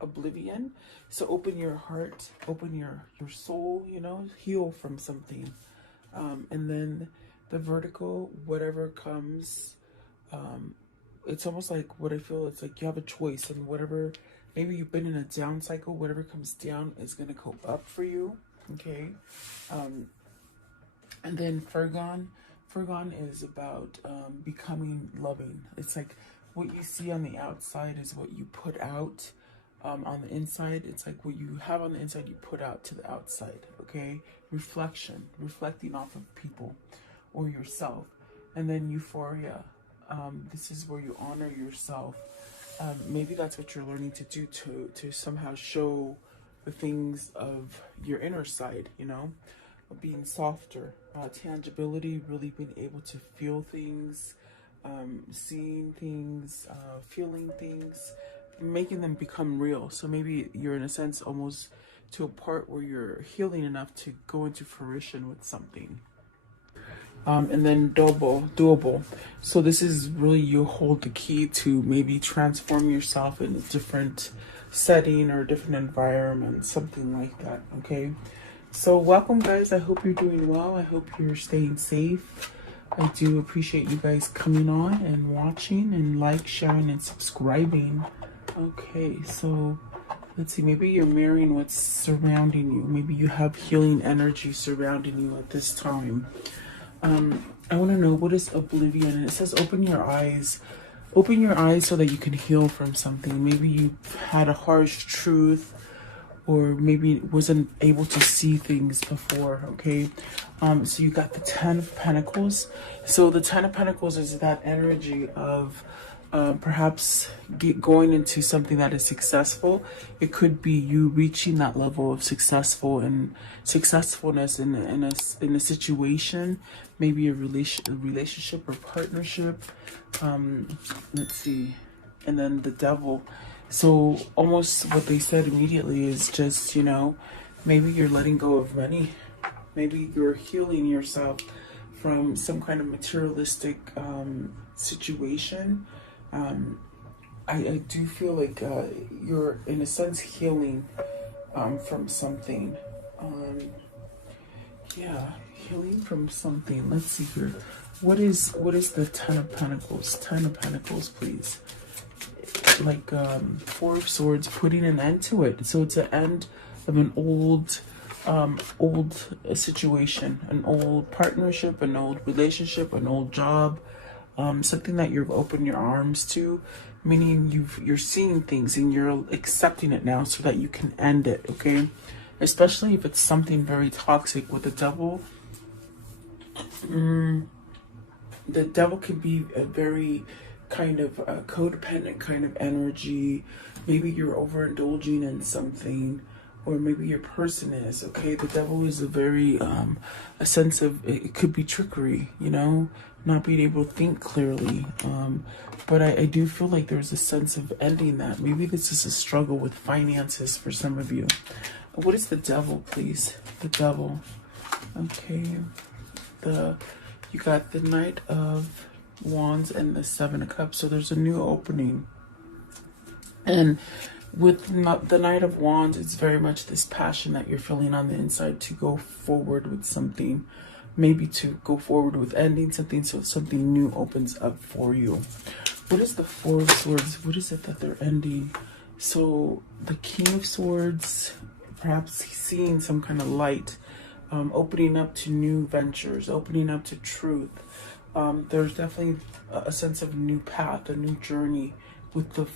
oblivion. So open your heart, open your soul, you know, heal from something. And then the vertical, whatever comes, it's almost like what I feel, it's like you have a choice, and whatever, maybe you've been in a down cycle, whatever comes down is going to go up for you. Okay. And then Furgon is about becoming loving. It's like what you see on the outside is what you put out. On the inside, it's like what you have on the inside, you put out to the outside. Okay. Reflecting off of people or yourself. And then euphoria. This is where you honor yourself. Maybe that's what you're learning to do, to somehow show the things of your inner side, you know, being softer, tangibility, really being able to feel things, seeing things, feeling things, making them become real. So maybe you're in a sense almost to a part where you're healing enough to go into fruition with something. And then doable. So this is really, you hold the key to maybe transform yourself in a different setting or a different environment, something like that. Okay. So welcome, guys. I hope you're doing well. I hope you're staying safe. I do appreciate you guys coming on and watching and like, sharing, and subscribing. Okay, so let's see. Maybe you're mirroring what's surrounding you. Maybe you have healing energy surrounding you at this time. I want to know, what is oblivion? And it says open your eyes. Open your eyes so that you can heal from something. Maybe you had a harsh truth, or maybe wasn't able to see things before. Okay. So you got the 10 of Pentacles. So the 10 of Pentacles is that energy of perhaps going into something that is successful. It could be you reaching that level of successfulness in a situation, maybe a relationship or partnership. Let's see, and then the Devil. So almost what they said immediately is just, you know, maybe you're letting go of money. Maybe you're healing yourself from some kind of materialistic situation. I do feel like you're in a sense healing from something. Yeah, healing from something. Let's see here. What is the 10 of Pentacles? 10 of Pentacles, please. Like 4 of Swords, putting an end to it. So it's an end of an old situation, an old partnership, an old relationship, an old job. Something that you've opened your arms to, meaning you're seeing things and you're accepting it now so that you can end it. Okay, especially if it's something very toxic. With the Devil, the Devil can be a very kind of codependent kind of energy. Maybe you're overindulging in something, or maybe your person is. Okay, the Devil is a very a sense of, it could be trickery, you know, not being able to think clearly. But I do feel like there's a sense of ending that. Maybe this is a struggle with finances for some of you. What is the Devil, please? The Devil. Okay, you got the Knight of Wands and the 7 of Cups. So there's a new opening, and with the Knight of Wands, it's very much this passion that you're feeling on the inside to go forward with something, maybe to go forward with ending something, so something new opens up for you. What is the 4 of Swords? What is it that they're ending? So the King of Swords, perhaps seeing some kind of light, opening up to new ventures, opening up to truth. There's definitely a sense of a new path, a new journey with the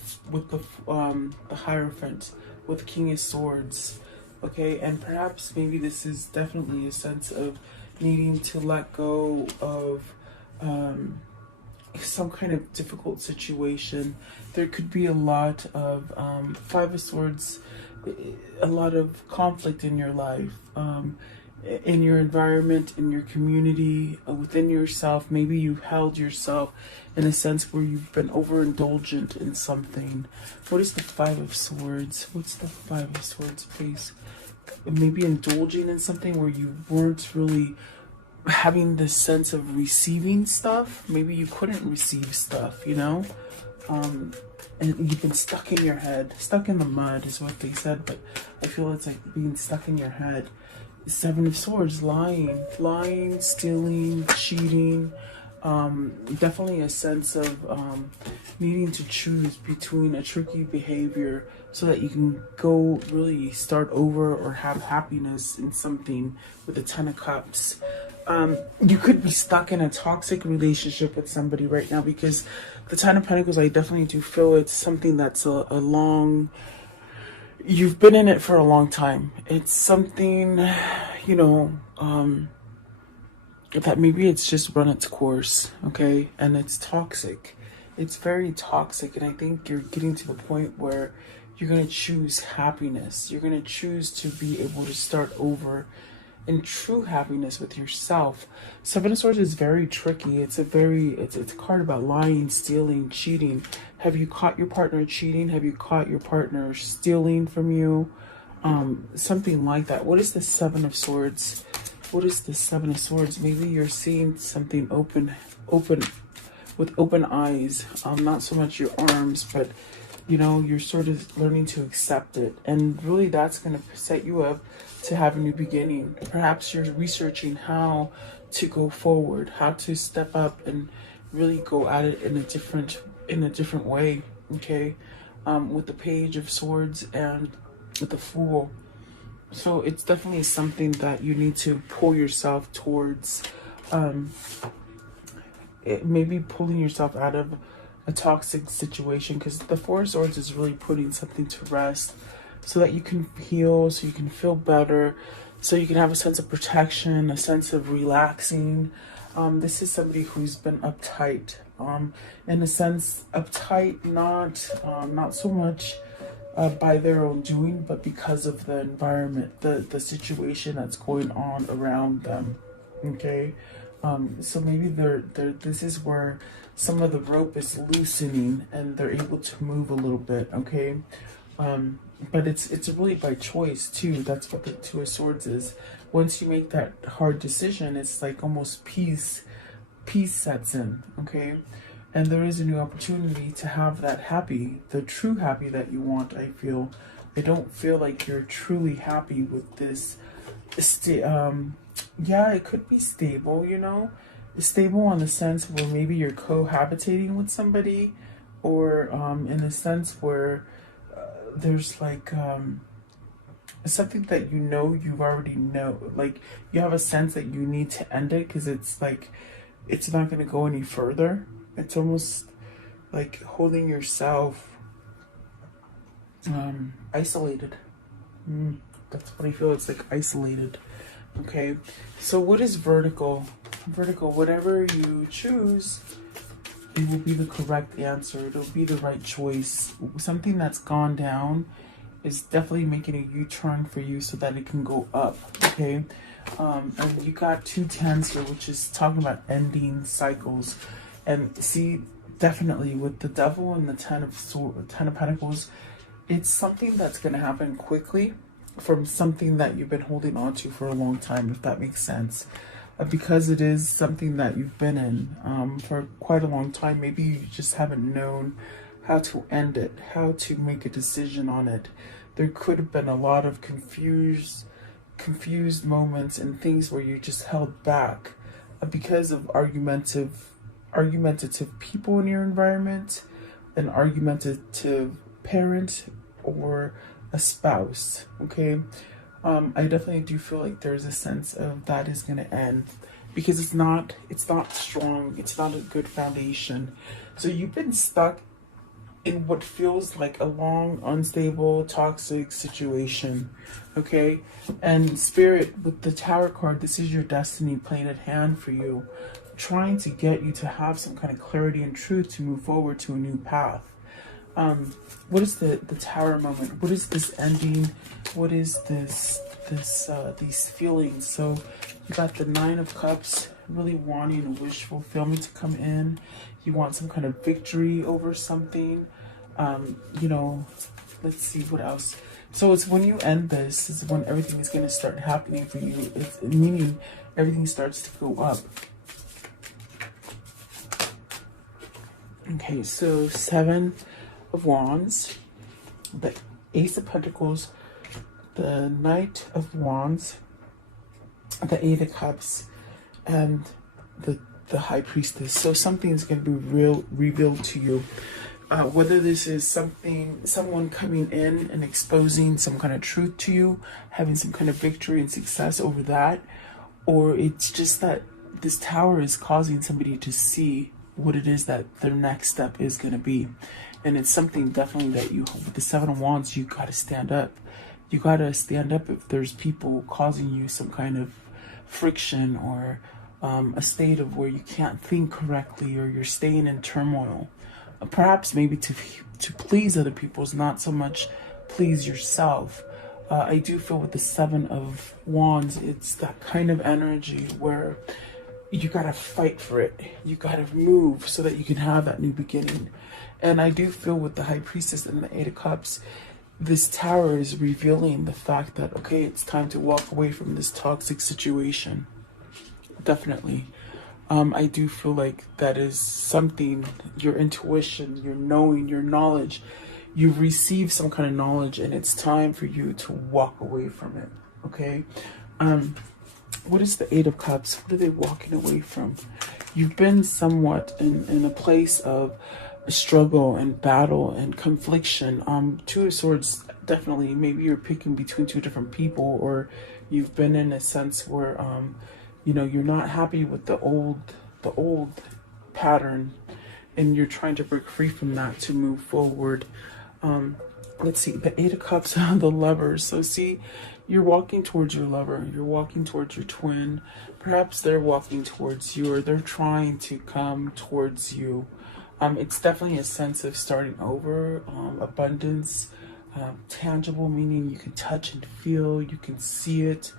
Hierophant, with King of Swords. Okay, and perhaps maybe this is definitely a sense of needing to let go of some kind of difficult situation. There could be a lot of 5 of Swords, a lot of conflict in your life, in your environment, in your community, within yourself. Maybe you've held yourself in a sense where you've been overindulgent in something. What is the 5 of Swords? What's the 5 of Swords, please? Maybe indulging in something where you weren't really having this sense of receiving stuff. Maybe you couldn't receive stuff, you know? and you've been stuck in your head, stuck in the mud is what they said, but I feel it's like being stuck in your head. Seven of Swords, lying, stealing, cheating. Definitely a sense of needing to choose between a tricky behavior so that you can go really start over or have happiness in something with the Ten of Cups. You could be stuck in a toxic relationship with somebody right now, because the Ten of Pentacles, I definitely do feel it's something that's a long, you've been in it for a long time. It's something, you know, that maybe it's just run its course, okay? And it's toxic. It's very toxic, and I think you're getting to the point where you're going to choose happiness. You're going to choose to be able to start over in true happiness with yourself. Seven of Swords is very tricky. It's a card about lying, stealing, cheating. Have you caught your partner cheating? Have you caught your partner stealing from you? Something like that. What is the Seven of Swords? What is the Seven of Swords? Maybe you're seeing something open with open eyes. Not so much your arms, but you know, you're sort of learning to accept it. And really that's going to set you up to have a new beginning. Perhaps you're researching how to go forward, how to step up and really go at it in a different way, okay? With the Page of Swords and with the Fool. So it's definitely something that you need to pull yourself towards, maybe pulling yourself out of a toxic situation, because the Four of Swords is really putting something to rest so that you can heal, so you can feel better, so you can have a sense of protection, a sense of relaxing. This is somebody who's been uptight, in a sense, uptight, not so much by their own doing, but because of the environment, the situation that's going on around them, okay? So maybe this is where some of the rope is loosening and they're able to move a little bit, okay? But it's really by choice too. That's what the Two of Swords is. Once you make that hard decision, it's like almost peace sets in, okay? And there is a new opportunity to have that happy, the true happy that you want, I feel. I don't feel like you're truly happy with this. Yeah, it could be stable, you know? Stable in the sense where maybe you're cohabitating with somebody, or in a sense where there's like something that you've already know, like you have a sense that you need to end it because it's like it's not going to go any further. It's almost like holding yourself isolated. That's what I feel. It's like isolated. Okay, so what is vertical? Vertical, whatever you choose, it will be the correct answer. It'll be the right choice. Something that's gone down is definitely making a U-turn for you so that it can go up, okay? And you got 2 tens here, which is talking about ending cycles. And see, definitely with the Devil and the Ten of Pentacles, it's something that's going to happen quickly from something that you've been holding on to for a long time, if that makes sense. Because it is something that you've been in for quite a long time. Maybe you just haven't known how to end it, how to make a decision on it. There could have been a lot of confused moments and things where you just held back because of argumentative people in your environment, an argumentative parent, or a spouse, okay? I definitely do feel like there's a sense of that is going to end because it's not strong. It's not a good foundation. So you've been stuck in what feels like a long, unstable, toxic situation, okay? And Spirit, with the Tower card, this is your destiny playing at hand for you, trying to get you to have some kind of clarity and truth to move forward to a new path. What is the Tower moment? What is this ending? What is these feelings? So you got the Nine of Cups, really wanting a wish fulfillment to come in. You want some kind of victory over something. You know, let's see what else. So it's when you end this is when everything is going to start happening for you. It's meaning everything starts to go up. Okay, so 7 of Wands, the Ace of Pentacles, the Knight of Wands, the Eight of Cups, and the High Priestess. So something is going to be revealed to you. Whether this is someone coming in and exposing some kind of truth to you, having some kind of victory and success over that, or it's just that this Tower is causing somebody to see what it is that their next step is going to be. And it's something definitely that you, with the Seven of Wands, you got to stand up. You got to stand up if there's people causing you some kind of friction, or a state of where you can't think correctly, or you're staying in turmoil. Perhaps maybe to please other people is not so much please yourself. I do feel with the Seven of Wands, it's that kind of energy where you gotta fight for it. You gotta move so that you can have that new beginning. And I do feel with the High Priestess and the Eight of Cups, this Tower is revealing the fact that, okay, it's time to walk away from this toxic situation. Definitely. I do feel like that is something, your intuition, your knowing, your knowledge, you've received some kind of knowledge, and it's time for you to walk away from it, okay? What is the Eight of Cups? What are they walking away from? You've been somewhat in a place of struggle and battle and confliction. Two of Swords, definitely, maybe you're picking between two different people, or you've been in a sense where, you know, you're not happy with the old pattern, and you're trying to break free from that to move forward. Let's see, the Eight of Cups, the Lovers. So see, you're walking towards your lover, you're walking towards your twin. Perhaps they're walking towards you, or they're trying to come towards you. It's definitely a sense of starting over, abundance, tangible, meaning you can touch and feel, you can see it.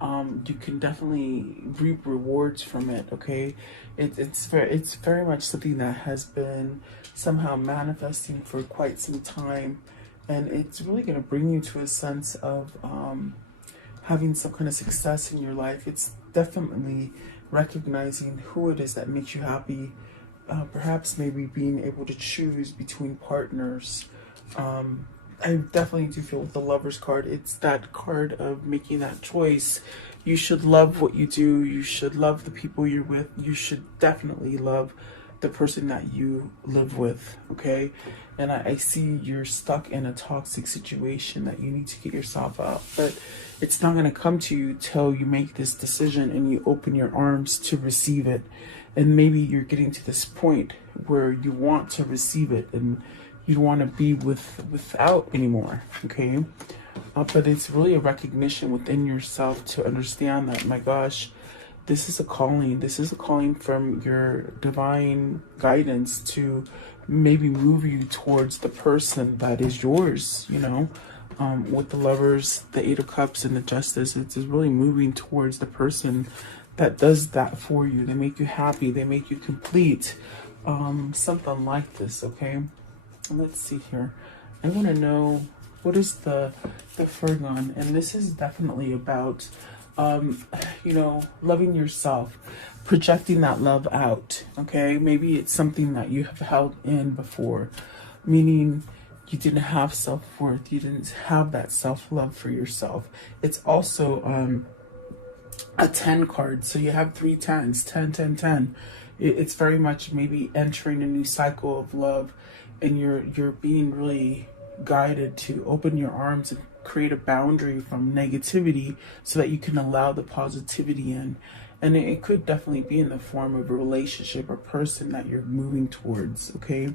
You can definitely reap rewards from it, okay? It's very much something that has been somehow manifesting for quite some time, and it's really going to bring you to a sense of having some kind of success in your life. It's definitely recognizing who it is that makes you happy, perhaps maybe being able to choose between partners. I definitely do feel with the Lovers card, it's that card of making that choice. You should love what you do. You should love the people you're with. You should definitely love the person that you live with, okay? And I see you're stuck in a toxic situation that you need to get yourself out. But it's not going to come to you till you make this decision and you open your arms to receive it. And maybe you're getting to this point where you want to receive it and you don't want to be without anymore, okay? But it's really a recognition within yourself to understand that, my gosh, this is a calling. This is a calling from your divine guidance to maybe move you towards the person that is yours, you know? With the Lovers, the Eight of Cups, and the Justice, it's really moving towards the person that does that for you. They make you happy. They make you complete. Something like this, okay? Let's see here. I want to know, what is the Fergon? And this is definitely about, you know, loving yourself, projecting that love out, okay? Maybe it's something that you have held in before, meaning you didn't have self-worth. You didn't have that self-love for yourself. It's also a 10 card. So you have 3 10s, 10, 10, 10. It's very much maybe entering a new cycle of love, and you're being really guided to open your arms and create a boundary from negativity so that you can allow the positivity in. And it could definitely be in the form of a relationship or person that you're moving towards, okay?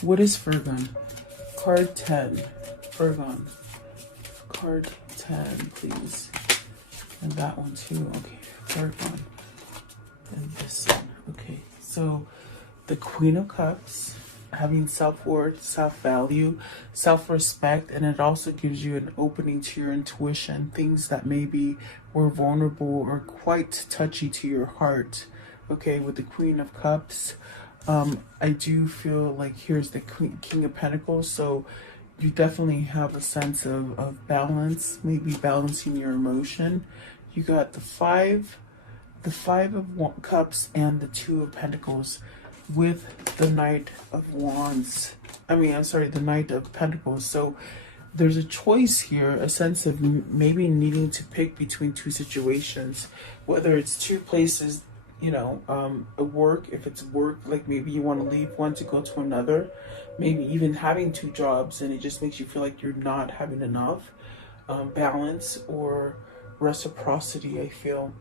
What is Fergon? Card 10. Fergon. Card 10, please. And that one too. Okay, Fergon. And this one. Okay, so the Queen of Cups, having self-worth, self-value, self-respect, and it also gives you an opening to your intuition, things that maybe were vulnerable or quite touchy to your heart. Okay, with the Queen of Cups, I do feel like here's the King of Pentacles, so you definitely have a sense of balance, maybe balancing your emotion. You got the Five of Cups and the Two of Pentacles with the Knight of Wands. I'm sorry, the Knight of Pentacles. So there's a choice here, a sense of maybe needing to pick between two situations, whether it's two places, you know, a work, if it's work, like maybe you want to leave one to go to another, maybe even having two jobs and it just makes you feel like you're not having enough balance or reciprocity, I feel.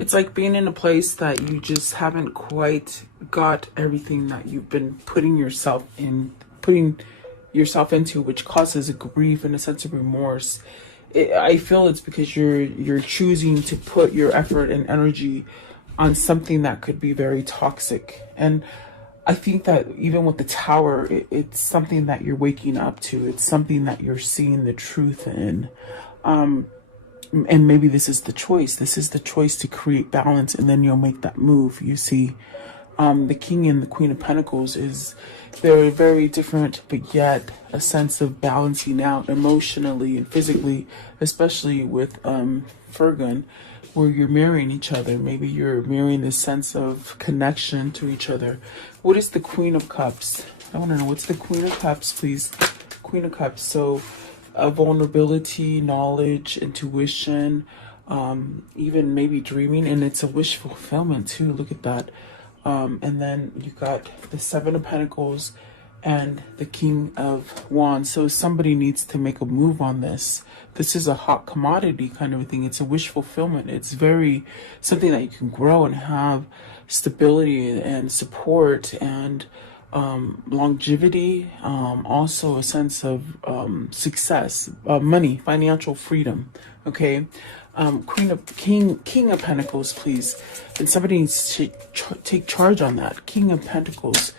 It's like being in a place that you just haven't quite got everything that you've been putting yourself into, which causes a grief and a sense of remorse. I feel it's because you're choosing to put your effort and energy on something that could be very toxic. And I think that even with the Tower, it's something that you're waking up to. It's something that you're seeing the truth in. And maybe this is the choice. This is the choice to create balance, and then you'll make that move. You see, the King and the Queen of Pentacles they're very different, but yet a sense of balancing out emotionally and physically, especially with Fergun, where you're marrying each other. Maybe you're marrying this sense of connection to each other. What is the Queen of Cups? I want to know, what's the Queen of Cups, please? Queen of Cups. So vulnerability, knowledge, intuition, even maybe dreaming, and it's a wish fulfillment too. Look at that. And then you got the Seven of Pentacles and the King of Wands. So somebody needs to make a move on this. This is a hot commodity kind of a thing. It's a wish fulfillment. It's very something that you can grow and have stability and support and longevity, also a sense of success, money, financial freedom. Okay. King of Pentacles, please. And somebody needs to take charge on that. King of Pentacles.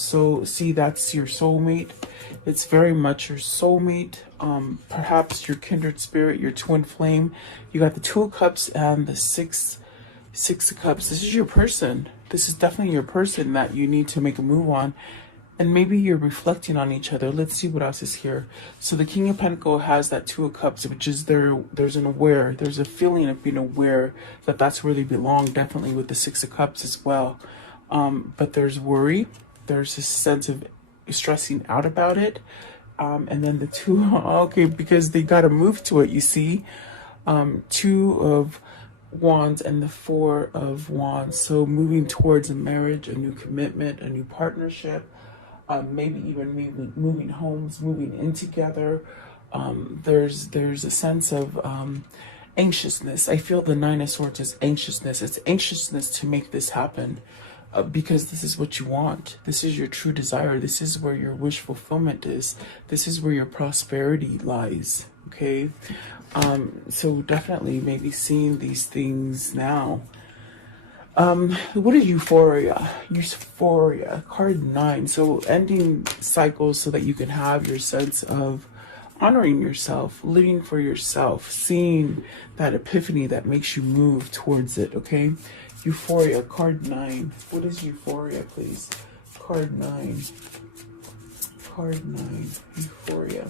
So see, that's your soulmate. It's very much your soulmate. Perhaps your kindred spirit, your twin flame. You got the Two of Cups and the Six of Cups. This is your person. This is definitely your person that you need to make a move on. And maybe you're reflecting on each other. Let's see what else is here. So the King of Pentacles has that Two of Cups, which is there's a feeling of being aware that that's where they belong, definitely with the Six of Cups as well. But there's worry. There's a sense of stressing out about it. And then the two, okay, because they got to move to it, you see. Two of Wands and the Four of Wands. So moving towards a marriage, a new commitment, a new partnership. Maybe even moving homes, moving in together. There's a sense of anxiousness. I feel the Nine of Swords is anxiousness. It's anxiousness to make this happen because this is what you want. This is your true desire. This is where your wish fulfillment is. This is where your prosperity lies. Okay. So definitely maybe seeing these things now. What is Euphoria? Euphoria, card 9. So ending cycles so that you can have your sense of honoring yourself, living for yourself, seeing that epiphany that makes you move towards it, okay? Euphoria, card 9. What is Euphoria, please? Card 9. Card 9, Euphoria.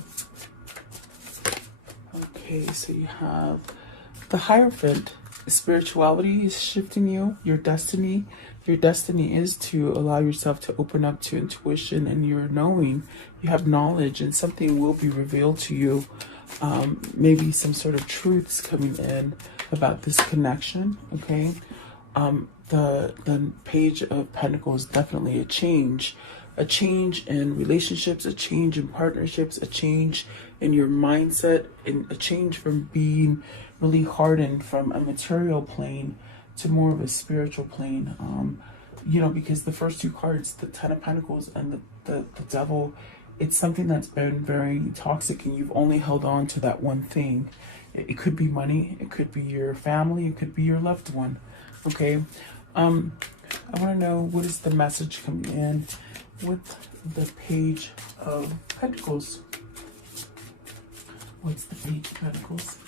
Okay, so you have the Hierophant. Spirituality is shifting you, your destiny. Your destiny is to allow yourself to open up to intuition and your knowing. You have knowledge and something will be revealed to you. Maybe some sort of truths coming in about this connection, okay? The Page of Pentacles, definitely a change in relationships, a change in partnerships, a change in your mindset, and a change from being really hardened from a material plane to more of a spiritual plane. You know, because the first two cards, the Ten of Pentacles and the Devil, it's something that's been very toxic and you've only held on to that one thing. It could be money, it could be your family, it could be your loved one. Okay. I want to know, what is the message coming in with the Page of Pentacles? What's the Page of Pentacles?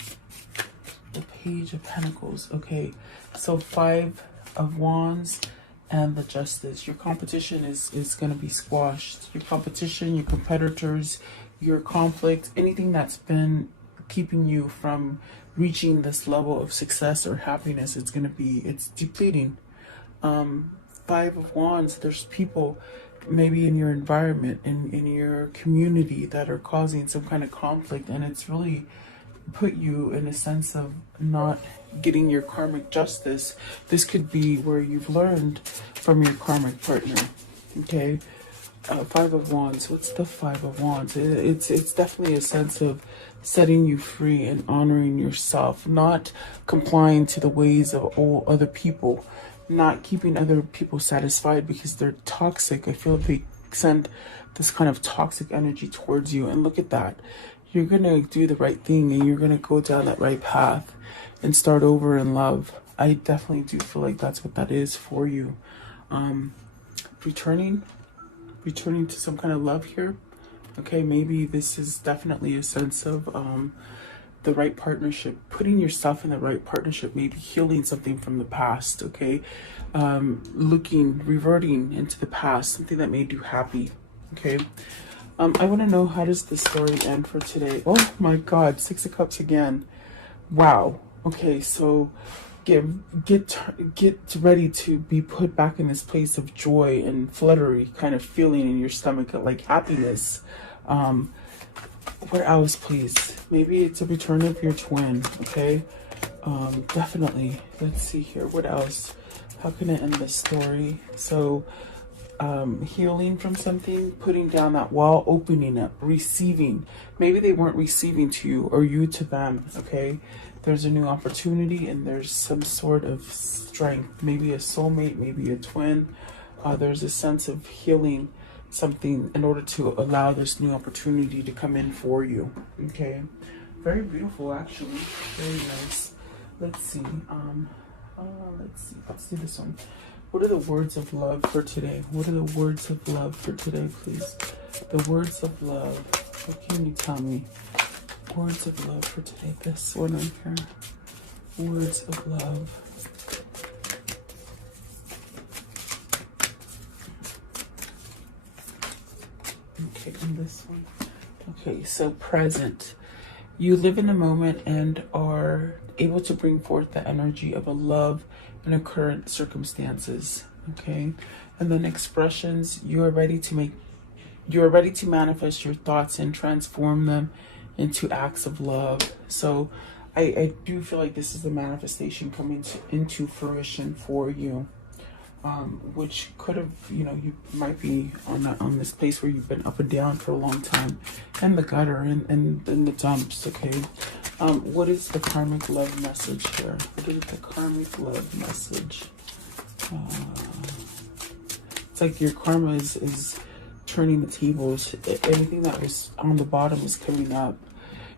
The Page of Pentacles. Okay, so Five of Wands and the Justice. Your competition is going to be squashed. Your competition, your competitors, your conflict, anything that's been keeping you from reaching this level of success or happiness, it's depleting. Five of Wands, there's people maybe in your environment, in your community, that are causing some kind of conflict, and it's really put you in a sense of not getting your karmic justice. This could be where you've learned from your karmic partner. Okay. Five of Wands. What's the Five of Wands? It's definitely a sense of setting you free and honoring yourself, not complying to the ways of all other people, not keeping other people satisfied because they're toxic. I feel they send this kind of toxic energy towards you. And look at that. You're going to do the right thing, and you're going to go down that right path and start over in love. I definitely do feel like that's what that is for you. Returning to some kind of love here. Okay, maybe this is definitely a sense of the right partnership, putting yourself in the right partnership, maybe healing something from the past. Okay, reverting into the past, something that made you happy. Okay, I want to know, how does the story end for today? Oh my God, Six of Cups again. Wow. Okay, so get ready to be put back in this place of joy and fluttery kind of feeling in your stomach, like happiness. What else, please? Maybe it's a return of your twin. Okay, definitely. Let's see here. What else? How can I end this story? So healing from something, putting down that wall, opening up, receiving. Maybe they weren't receiving to you, or you to them. Okay, there's a new opportunity, and there's some sort of strength, maybe a soulmate, maybe a twin. There's a sense of healing something in order to allow this new opportunity to come in for you. Okay, very beautiful, actually, very nice. Let's see. Let's do this one. What are the words of love for today? What are the words of love for today, please? The words of love. What can you tell me? Words of love for today. This one right here. Words of love. Okay, and this one. Okay, so present. You live in the moment and are able to bring forth the energy of a love in a current circumstances. Okay, and then expressions. You are ready to manifest your thoughts and transform them into acts of love. So I do feel like this is the manifestation coming into fruition for you, which could have, you might be on this place where you've been up and down for a long time, and the gutter and the dumps. Okay, what is the karmic love message here? What is the karmic love message? It's like your karma is turning the tables. Anything that was on the bottom is coming up.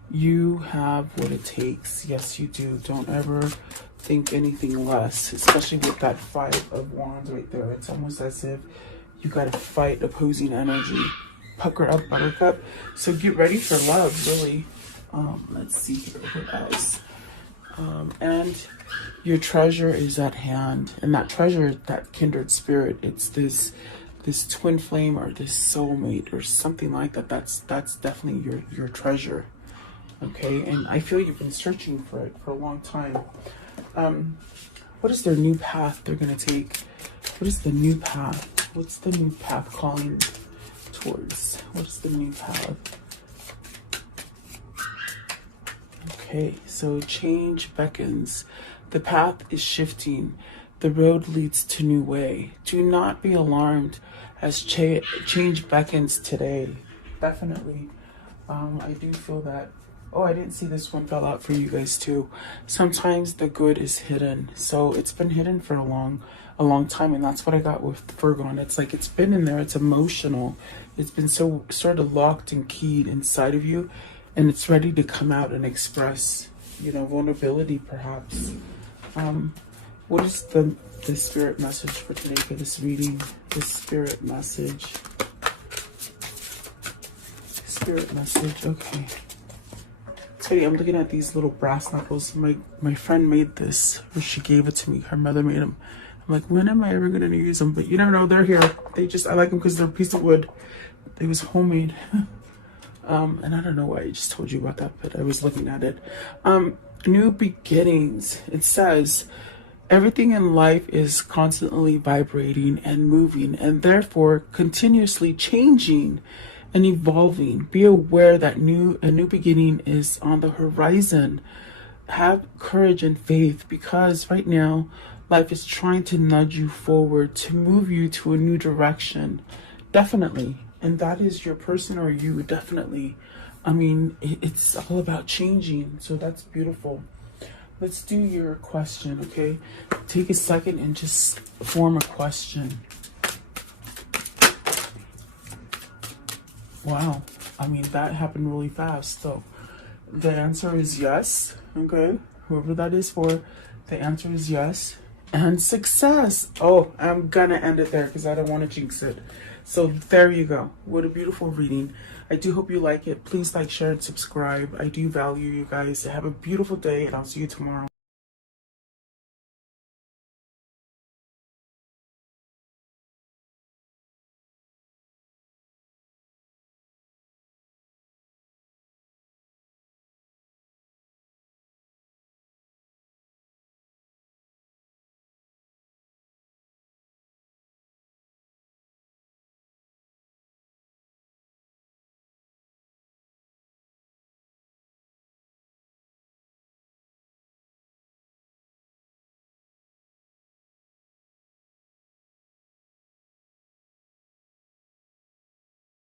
You have what it takes. Yes, you do. Don't ever think anything less, especially with that Five of Wands right there. It's almost as if you got to fight opposing energy. Pucker up, buttercup. So get ready for love, really. Let's see here. What else? And your treasure is at hand. And that treasure, that kindred spirit, it's this twin flame or this soulmate or something like that. That's definitely your treasure. Okay, and I feel you've been searching for it for a long time. What is their new path they're going to take? What is the new path? What's the new path calling towards? What's the new path? Okay, so change beckons. The path is shifting. The road leads to new way. Do not be alarmed as change beckons today. Definitely. I do feel that. Oh, I didn't see this one fell out for you guys too. Sometimes the good is hidden. So it's been hidden for a long time, and that's what I got with Virgo. It's like it's been in there, it's emotional. It's been so sort of locked and keyed inside of you, and it's ready to come out and express, vulnerability perhaps. What is the spirit message for today for this reading? The spirit message. Spirit message, okay. I'm looking at these little brass knuckles. My friend made this, or she gave it to me. Her mother made them. I'm like, when am I ever going to use them? But you never know, they're here. I like them because they're a piece of wood. It was homemade. And I don't know why I just told you about that, but I was looking at it. New beginnings. It says, Everything in life is constantly vibrating and moving, and therefore continuously changing and evolving. Be aware that a new beginning is on the horizon. Have courage and faith, because right now life is trying to nudge you forward, to move you to a new direction. Definitely. And that is your person or you, definitely. I mean, it's all about changing. So that's beautiful. Let's do your question, okay? Take a second and just form a question. Wow. I mean, that happened really fast. So the answer is yes, okay? Whoever that is for, the answer is yes. And success. Oh, I'm gonna end it there because I don't want to jinx it. So there you go. What a beautiful reading. I do hope you like it. Please like, share, and subscribe. I do value you guys. Have a beautiful day, and I'll see you tomorrow.